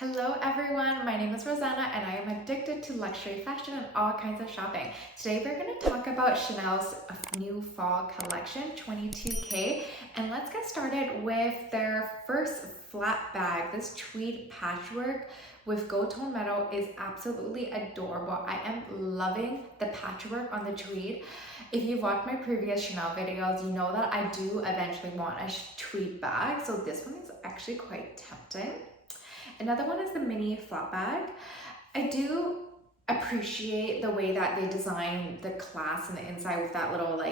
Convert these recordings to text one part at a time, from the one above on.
Hello everyone, my name is Rosanna and I am addicted to luxury fashion and all kinds of shopping. Today we're going to talk about Chanel's new fall collection, 22K, and let's get started with their first flat bag. This tweed patchwork with gold tone metal is absolutely adorable. I am loving the patchwork on the tweed. If you've watched my previous Chanel videos, you know that I do eventually want a tweed bag, so this one is actually quite tempting. Another one is the mini flat bag. I do appreciate the way that they design the clasp and the inside with that little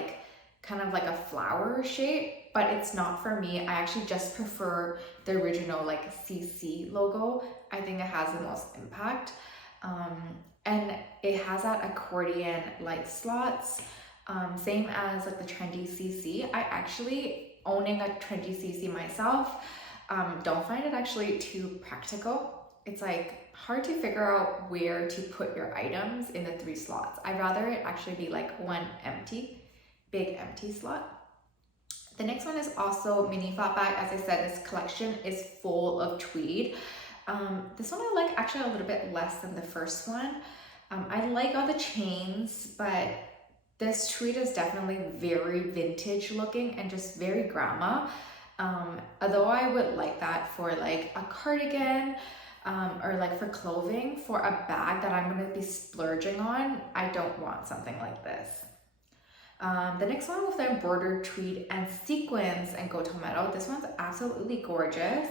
kind of like a flower shape, but it's not for me. I actually just prefer the original CC logo. I think it has the most impact. And it has that accordion slots, same as the trendy CC. I actually, owning a trendy CC myself, don't find it actually too practical. It's hard to figure out where to put your items in the 3 slots. I'd rather it actually be one big empty slot. The next one is also mini flat bag. As I said, this collection is full of tweed. This one I like actually a little bit less than the first one. I like all the chains, but this tweed is definitely very vintage looking and just very grandma. Although I would like that for a cardigan or for clothing, for a bag that I'm going to be splurging on, I don't want something like this. The next one with the embroidered tweed and sequins and gold tone metal. This one's absolutely gorgeous.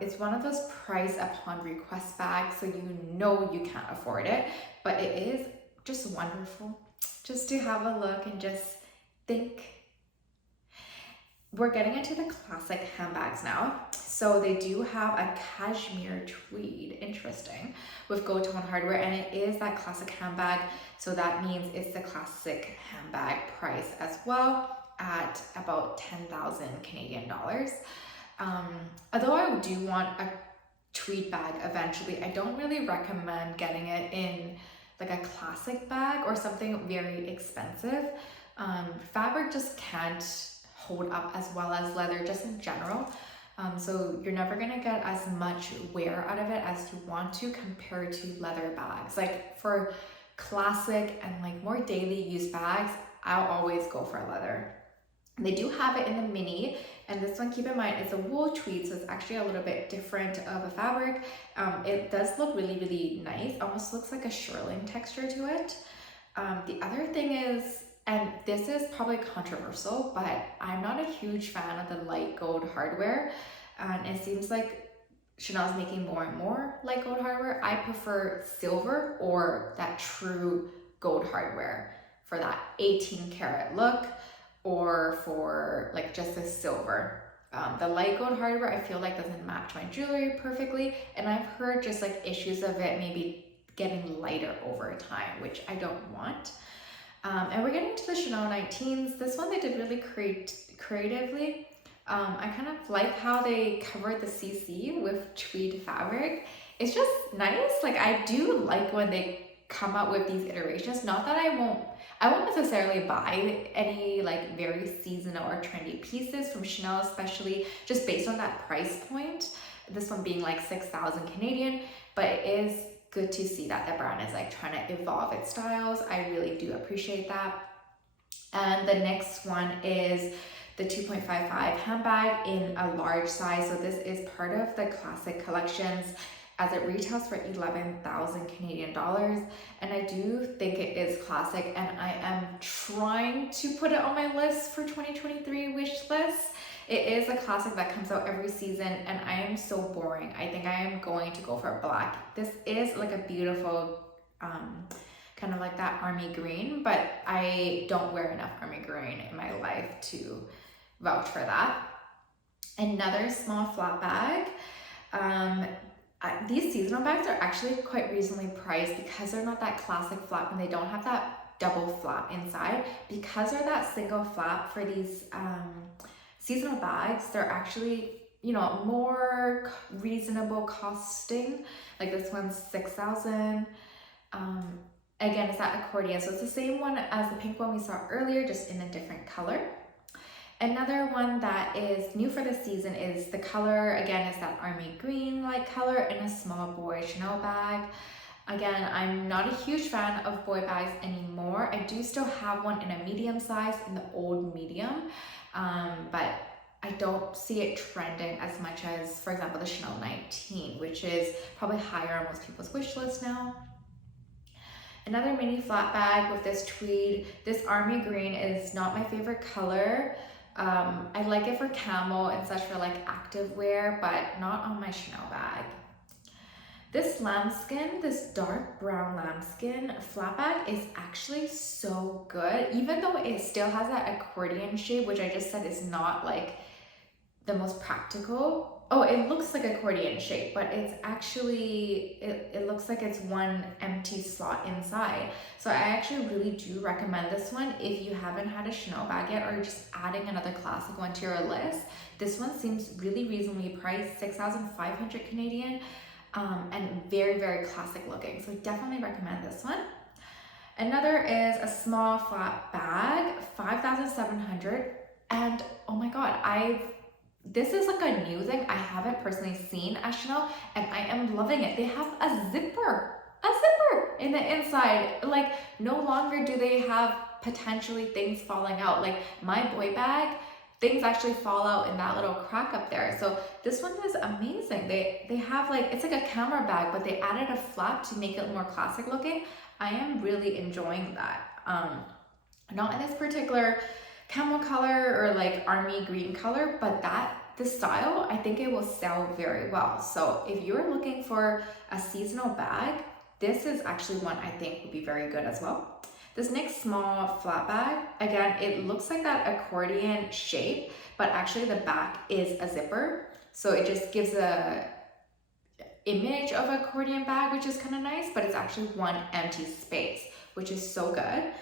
It's one of those price upon request bags, so you know you can't afford it, but it is just wonderful just to have a look and just think. We're getting into the classic handbags now. So they do have a cashmere tweed, interesting, with gold tone hardware, and it is that classic handbag. So that means it's the classic handbag price as well, at about 10,000 Canadian dollars. Although I do want a tweed bag eventually, I don't really recommend getting it in a classic bag or something very expensive. Fabric just can't hold up as well as leather just in general, so you're never gonna get as much wear out of it as you want to compared to leather bags. For classic and more daily use bags, I'll always go for leather. They do have it in the mini, and this one, keep in mind, it's a wool tweed, so it's actually a little bit different of a fabric. It does look really nice, almost looks like a shearling texture to it. The other thing is, and this is probably controversial, but I'm not a huge fan of the light gold hardware, and it seems like Chanel's making more and more light gold hardware. I prefer silver or that true gold hardware for that 18 karat look, or for just a silver. The light gold hardware I feel doesn't match my jewelry perfectly, and I've heard just issues of it maybe getting lighter over time, which I don't want. And we're getting to the Chanel 19s. This one they did really creatively. I kind of like how they covered the CC with tweed fabric. It's just nice. I do like when they come out with these iterations. Not that I won't necessarily buy any very seasonal or trendy pieces from Chanel, especially just based on that price point. This one being 6,000 Canadian, but it is good to see that the brand is trying to evolve its styles. I really do appreciate that. And the next one is the 2.55 handbag in a large size. So this is part of the classic collections, as it retails for 11,000 Canadian dollars. And I do think it is classic, and I am trying to put it on my list for 2023 wish list. It is a classic that comes out every season, and I am so boring. I think I am going to go for black. This is a beautiful, kind of that army green, but I don't wear enough army green in my life to vouch for that. Another small flat bag. These seasonal bags are actually quite reasonably priced because they're not that classic flap, and they don't have that double flap inside. Because they're that single flap for these seasonal bags, they're actually, more reasonable costing. This one's 6,000. Again, it's that accordion, so it's the same one as the pink one we saw earlier, just in a different color. Another one that is new for this season is the color, again, is that army green like color in a small boy Chanel bag. Again, I'm not a huge fan of boy bags anymore. I do still have one in a medium size in the old medium, but I don't see it trending as much as, for example, the Chanel 19, which is probably higher on most people's wish list now. Another mini flat bag with this tweed. This army green is not my favorite color. I like it for camo and such for like active wear, but not on my Chanel bag. This lambskin, this dark brown lambskin flat bag is actually so good, even though it still has that accordion shape, which I just said is not like the most practical. Oh, it looks like accordion shape, but it's actually, it looks like it's one empty slot inside. So I actually really do recommend this one if you haven't had a Chanel bag yet, or you're just adding another classic one to your list. This one seems really reasonably priced, 6,500 Canadian, and very, very classic looking. So definitely recommend this one. Another is a small flat bag, 5,700, and oh my God, this is like a new thing I haven't personally seen at Chanel, and I am loving it. They have a zipper in the inside. Like, no longer do they have potentially things falling out. Like my boy bag, things actually fall out in that little crack up there. So this one is amazing. They have like, it's like a camera bag, but they added a flap to make it more classic looking. I am really enjoying that. Not in this particular camel color or like army green color, but this style, I think it will sell very well. So if you're looking for a seasonal bag, this is actually one I think would be very good as well. This next small flat bag, again, it looks like that accordion shape, but actually the back is a zipper. So it just gives a image of an accordion bag, which is kind of nice, but it's actually one empty space, which is so good.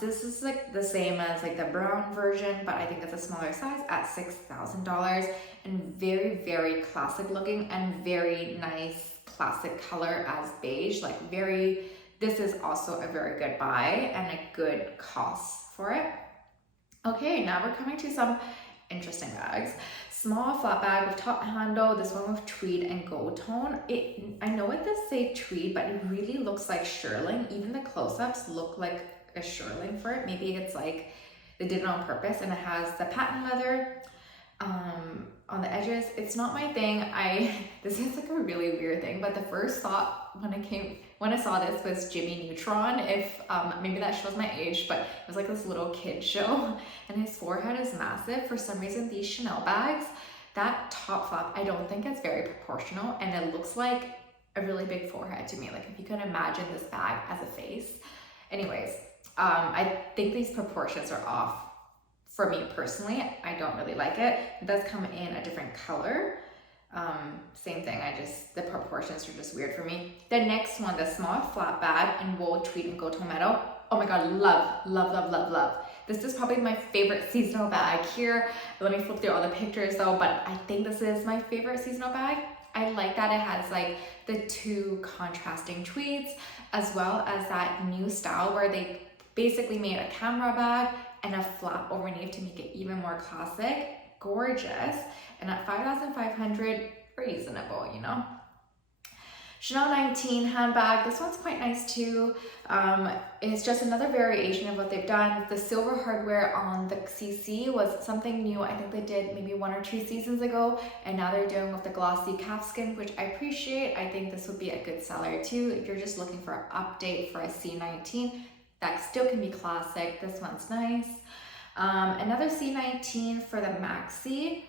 So this is like the same as like the brown version, but I think it's a smaller size at $6,000, and very, very classic looking and very nice classic color as beige. Like this is also a very good buy and a good cost for it. Okay, now we're coming to some interesting bags. Small flat bag with top handle, this one with tweed and gold tone. I know it does say tweed, but it really looks like shearling. Even the close-ups look like a shearling for it. Maybe it's like they did it on purpose, and it has the patent leather on the edges. It's not my thing. This is like a really weird thing, but the first thought when I saw this was Jimmy Neutron. If maybe that shows my age, but it was like this little kid show, and his forehead is massive. For some reason, these Chanel bags, that top flap, I don't think it's very proportional, and it looks like a really big forehead to me. Like if you could imagine this bag as a face. Anyways, I think these proportions are off for me personally. I don't really like it. It does come in a different color. Same thing, the proportions are just weird for me. The next one, the small flat bag in wool, tweed, and gold tone metal. Oh my God, love, love, love, love, love. This is probably my favorite seasonal bag here. Let me flip through all the pictures though, but I think this is my favorite seasonal bag. I like that it has like the two contrasting tweeds, as well as that new style where they basically made a camera bag and a flap underneath to make it even more classic. Gorgeous. And at 5,500, reasonable, you know. Chanel 19 handbag. This one's quite nice too. It's just another variation of what they've done. The silver hardware on the CC was something new. I think they did maybe 1 or 2 seasons ago, and now they're doing with the glossy calfskin, which I appreciate. I think this would be a good seller too. If you're just looking for an update for a C19, that still can be classic. This one's nice. Another C19 for the Maxi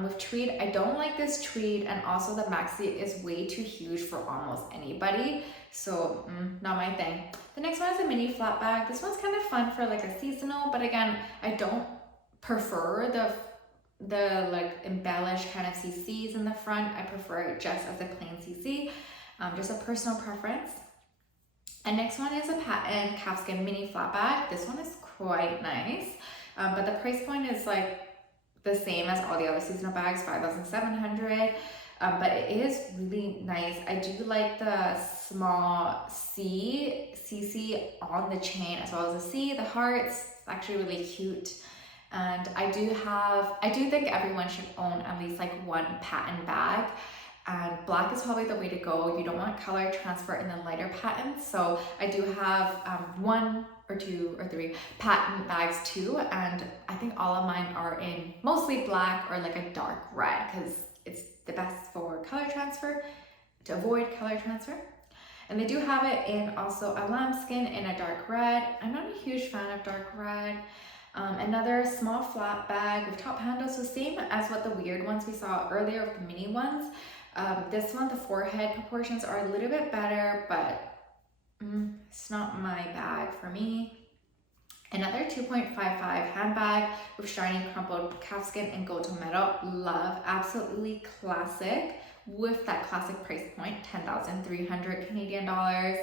with tweed. I don't like this tweed, and also the Maxi is way too huge for almost anybody, so not my thing. The next one is a mini flat bag. This one's kind of fun for like a seasonal, but again, I don't prefer the like embellished kind of CCs in the front. I prefer it just as a plain CC, just a personal preference. And next one is a patent calfskin mini flat bag. This one is quite nice, but the price point is like the same as all the other seasonal bags, 5,700, but it is really nice. I do like the small CC on the chain, as well as the C, the hearts. It's actually really cute. And I do think everyone should own at least like one patent bag. And black is probably the way to go. You don't want color transfer in the lighter patents. So I do have one or two or three patent bags too. And I think all of mine are in mostly black or like a dark red because it's the best for color transfer, to avoid color transfer. And they do have it in also a lambskin in a dark red. I'm not a huge fan of dark red. Another small flat bag with top handles, so same as what the weird ones we saw earlier with the mini ones. This one, the forehead proportions are a little bit better, but it's not my bag for me. Another 2.55 handbag with shiny crumpled calfskin and gold metal. Love, absolutely classic with that classic price point, 10,300 Canadian dollars.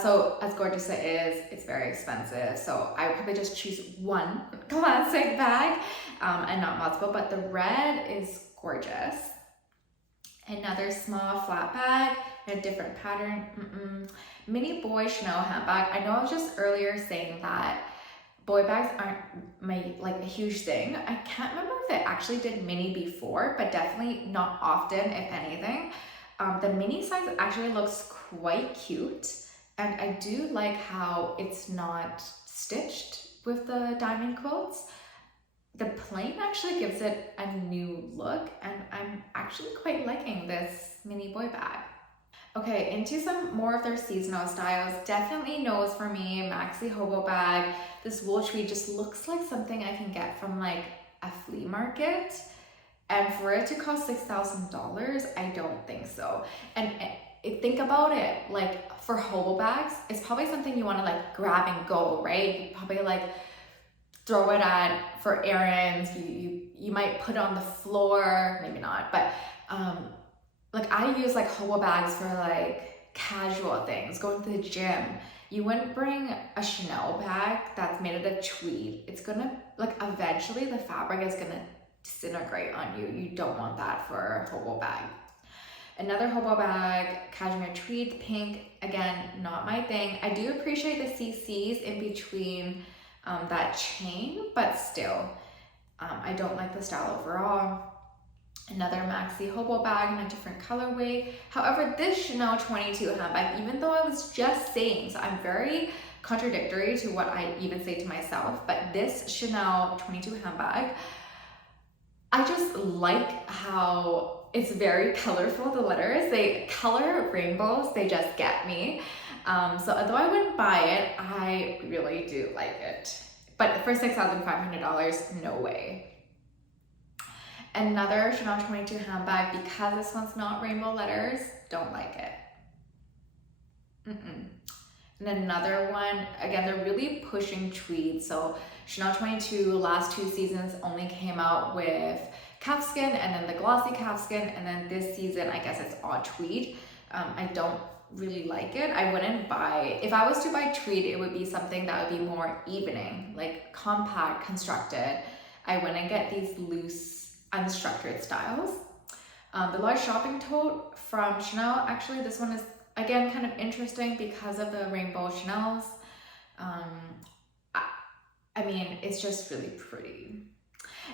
So as gorgeous it is, it's very expensive. So I would probably just choose one classic bag and not multiple, but the red is gorgeous. Another small flat bag in a different pattern. Mini boy Chanel handbag. I know I was just earlier saying that boy bags aren't like a huge thing. I can't remember if it actually did mini before, but definitely not often, if anything. The mini size actually looks quite cute. And I do like how it's not stitched with the diamond quilts. The plain actually gives it a new look, and I'm actually quite liking this mini boy bag. Okay, into some more of their seasonal styles. Definitely knows for me, Maxi Hobo Bag. This wool tweed just looks like something I can get from like a flea market. And for it to cost $6,000, I don't think so. And think about it, like for hobo bags, it's probably something you want to like grab and go, right? You probably like throw it at for errands. You might put it on the floor, maybe not, but like I use like hobo bags for like casual things, going to the gym. You wouldn't bring a Chanel bag that's made out of tweed. It's gonna, like, eventually the fabric is gonna disintegrate on you. You don't want that for a hobo bag. Another hobo bag, cashmere tweed, pink. Again, not my thing. I do appreciate the CCs in between that chain, but still, I don't like the style overall. Another Maxi Hobo bag in a different colorway. However, this Chanel 22 handbag, even though I was just saying, so I'm very contradictory to what I even say to myself, but this Chanel 22 handbag, I just like how it's very colorful, the letters. They color rainbows, they just get me. So although I wouldn't buy it, I really do like it. But for $6,500, no way. Another Chanel 22 handbag, because this one's not rainbow letters, don't like it. And another one, again, they're really pushing tweed. So Chanel 22 last 2 seasons only came out with calfskin and then the glossy calfskin, and then this season, I guess it's all tweed. I don't really like it. I wouldn't buy, if I was to buy tweed, it would be something that would be more evening, like compact, constructed. I wouldn't get these loose, unstructured styles. The large shopping tote from Chanel, actually this one is again kind of interesting because of the rainbow Chanels. I mean, it's just really pretty.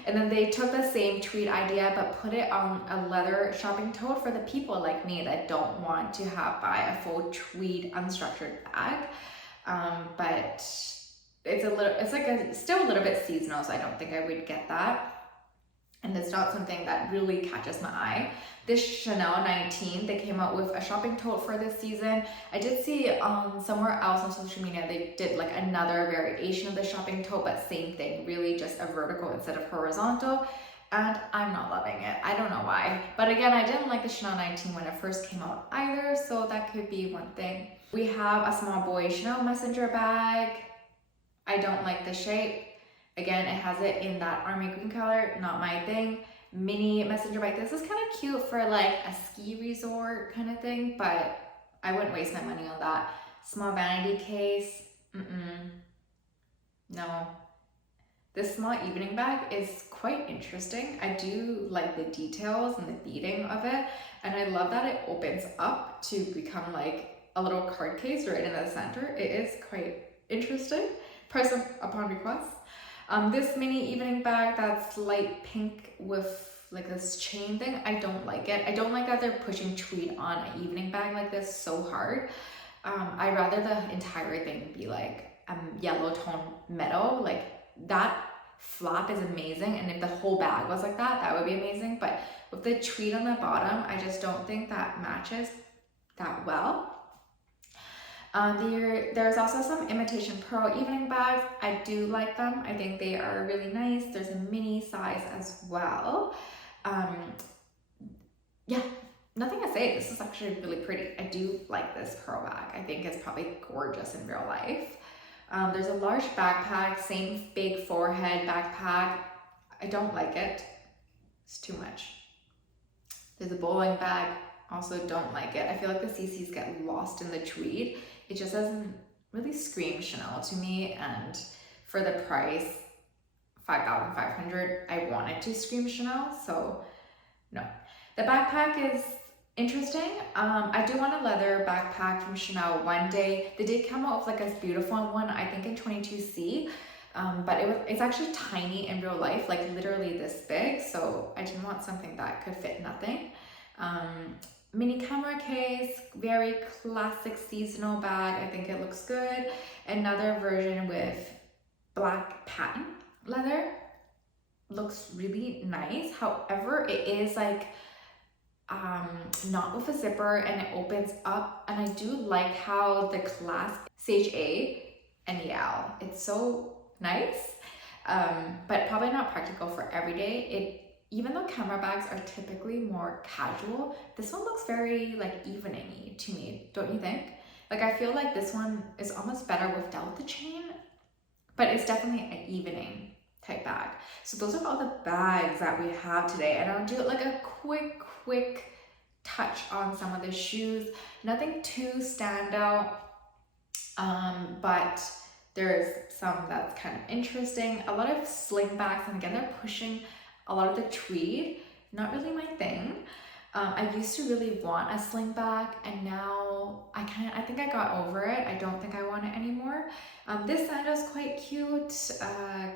And then they took the same tweed idea but put it on a leather shopping tote for the people like me that don't want to buy a full tweed unstructured bag. But it's like still a little bit seasonal, so I don't think I would get that. And it's not something that really catches my eye. This Chanel 19, they came out with a shopping tote for this season. I did see somewhere else on social media, they did like another variation of the shopping tote, but same thing, really just a vertical instead of horizontal. And I'm not loving it. I don't know why. But again, I didn't like the Chanel 19 when it first came out either, so that could be one thing. We have a small boy Chanel messenger bag. I don't like the shape. Again, it has it in that army green color, not my thing. Mini messenger bag. This is kind of cute for like a ski resort kind of thing, but I wouldn't waste my money on that. Small vanity case. No. This small evening bag is quite interesting. I do like the details and the beading of it, and I love that it opens up to become like a little card case right in the center. It is quite interesting. Price upon request. This mini evening bag that's light pink with like this chain thing, I don't like it. I don't like that they're pushing tweed on an evening bag like this so hard. I'd rather the entire thing be like yellow tone metal. Like that flap is amazing, and if the whole bag was like that, that would be amazing. But with the tweed on the bottom, I just don't think that matches that well. There's also some imitation pearl evening bags. I do like them. I think they are really nice. There's a mini size as well. Yeah, nothing to say. This is actually really pretty. I do like this pearl bag. I think it's probably gorgeous in real life. There's a large backpack, same big forehead backpack. I don't like it. It's too much. There's a bowling bag. Also don't like it. I feel like the CCs get lost in the tweed. It just doesn't really scream Chanel to me, and for the price, $5,500, I wanted to scream Chanel, so no. The backpack is interesting. I do want a leather backpack from Chanel one day. They did come out with like a beautiful one, I think in 22C, but it's actually tiny in real life, like literally this big, so I didn't want something that could fit nothing. Mini camera case, very classic seasonal bag. I think it looks good. Another version with black patent leather. Looks really nice. However, it is like not with a zipper, and it opens up. And I do like how the clasp Sage A and the L. It's so nice, but probably not practical for every day. Even though camera bags are typically more casual, this one looks very like evening-y to me, don't you think? Like I feel like this one is almost better without the chain, but it's definitely an evening type bag. So those are all the bags that we have today, and I'll do like a quick touch on some of the shoes. Nothing too standout, but there's some that's kind of interesting. A lot of sling bags, and again, they're pushing a lot of the tweed. Not really my thing. I used to really want a sling bag, and now I think I got over it. I don't think I want it anymore. This sandal is quite cute.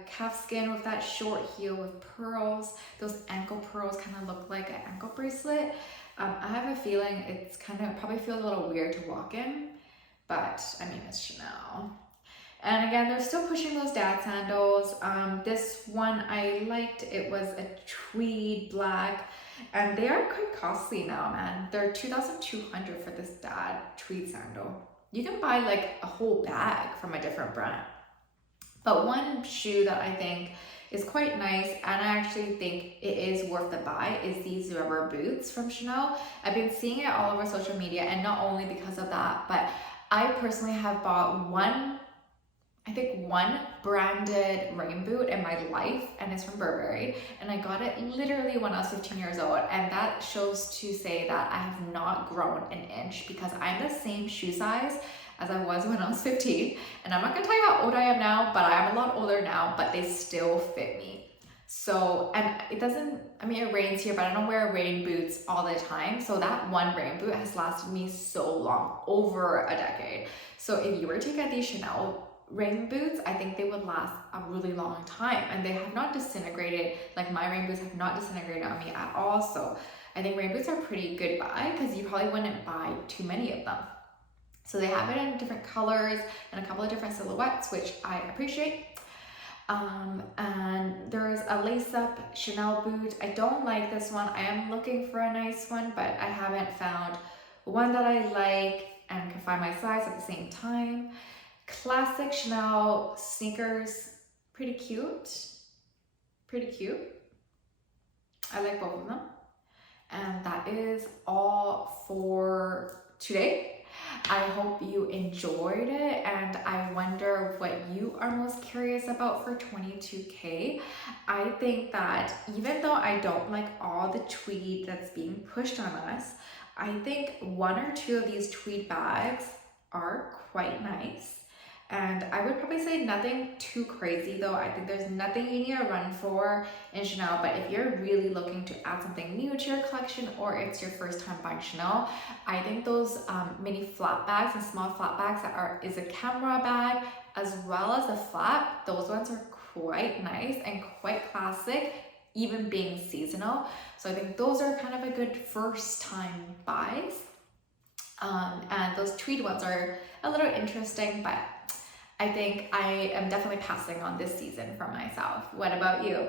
Calf skin with that short heel with pearls. Those ankle pearls kind of look like an ankle bracelet. I have a feeling it's probably feels a little weird to walk in, but I mean, it's Chanel. And again, they're still pushing those dad sandals. This one I liked. It was a tweed black, and they are quite costly now, man. They're $2,200 for this dad tweed sandal. You can buy like a whole bag from a different brand. But one shoe that I think is quite nice, and I actually think it is worth the buy, is these rubber boots from Chanel. I've been seeing it all over social media, and not only because of that, but I personally have bought one branded rain boot in my life, and it's from Burberry, and I got it literally when I was 15 years old, and that shows to say that I have not grown an inch, because I'm the same shoe size as I was when I was 15, and I'm not gonna tell you how old I am now, but I am a lot older now, but they still fit me. So, and it rains here, but I don't wear rain boots all the time, so that one rain boot has lasted me so long, over a decade. So if you were to get these Chanel rain boots, I think they would last a really long time, and they have not disintegrated. Like my rain boots have not disintegrated on me at all, so I think rain boots are pretty good buy, because you probably wouldn't buy too many of them. So they have it in different colors and a couple of different silhouettes, which I appreciate. And there's a lace-up Chanel boot. I don't like this one. I am looking for a nice one, but I haven't found one that I like and can find my size at the same time. Classic Chanel sneakers, pretty cute. I like both of them. And that is all for today. I hope you enjoyed it, and I wonder what you are most curious about for 22K. I think that even though I don't like all the tweed that's being pushed on us, I think one or two of these tweed bags are quite nice. And I would probably say nothing too crazy though. I think there's nothing you need to run for in Chanel, but if you're really looking to add something new to your collection, or it's your first time buying Chanel, I think those mini flap bags and small flap bags is a camera bag as well as a flap, those ones are quite nice and quite classic, even being seasonal. So I think those are kind of a good first time buys. And those tweed ones are a little interesting, but I think I am definitely passing on this season for myself. What about you?